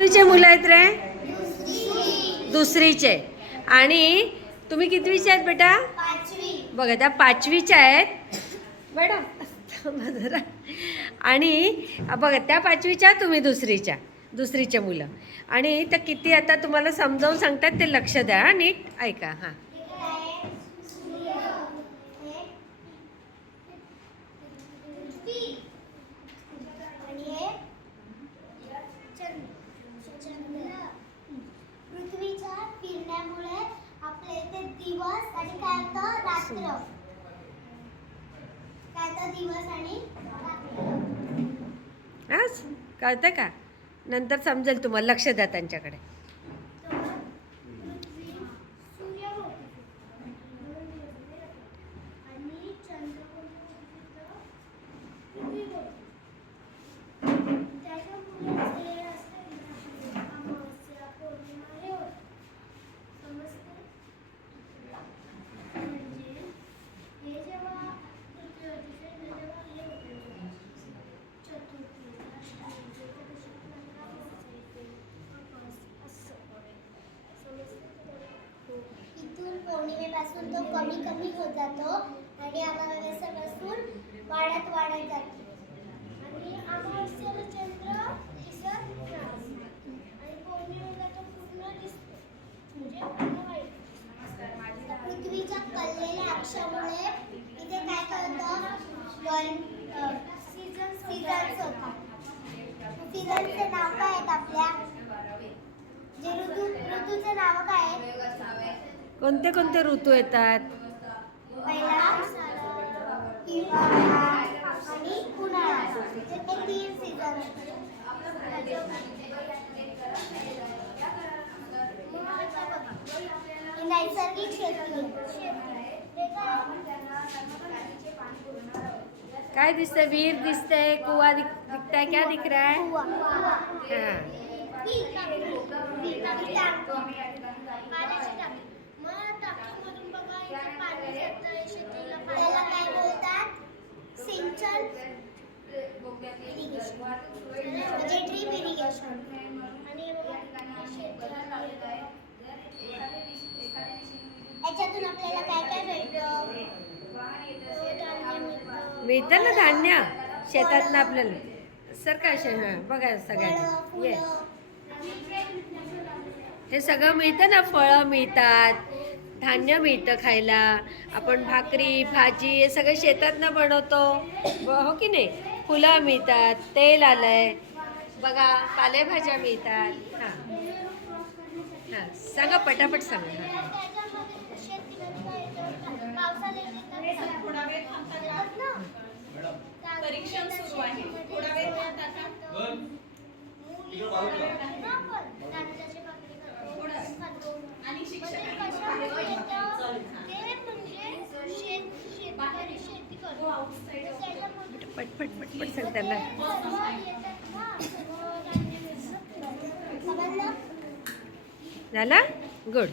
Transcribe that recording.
कितवीचे मुलं आहेत रे? दुसरीचे. आणि तुम्ही कितवीचे आहेत बेटा? बघा त्या पाचवीच्या आहेत. बेटा जरा. आणि बघा त्या पाचवीच्या तुम्ही दुसरीच्या दुसरीचे मुलं. आणि त्या किती आता तुम्हाला समजावून सांगतात ते लक्ष द्या नीट ऐका हां पृथ्वीच्या फिरण्यामुळे आपल्या इथे दिवस आणि काय होतं रात्र. काय होतं दिवस आणि रात्र. हां कळतं का? नंतर समजेल तुम्हाला. लक्ष द्या त्यांच्याकडे. वेळेपासून तो कमी कमी होत जातो आणि अमावस्यापासून वाढत वाढत जातो. आणि अमावस्याला चंद्र दिसत नाही आणि पौर्णिमेला तो पूर्ण दिसतो. म्हणजे पृथ्वीच्या कललेल्या अक्षामुळे इथे काय करतं कोणते कोणते ऋतू येतात हे हे काय? दिसतंय विहीर दिसतंय कुवा दिख दिखताय क्या दिख रहा है. हां त्याला काय बोलतात? सिंचन. Irrigation. म्हणजे ड्रीप इरिगेशन आणि हे बघा, शेतीला याच्यातून आपल्याला काय काय भेटतं? धान्य मिळतं. ना धान्य? शेतातनं आपल्याला? सर काय शे हां बघा सगळ्यांना. हे सगळं मिळतं ना फळं मिळतात धान्य मिळतं खायला. आपण भाकरी भाजी हे सगळं शेतातनं बनवतो. हो की नाही? फुलं मिळतात तेल आलंय. बघा पालेभाज्या मिळतात. हां. हां सांगा पटापट सांगा. हां पट पट पट मिळतं. समजलं? झाला गुड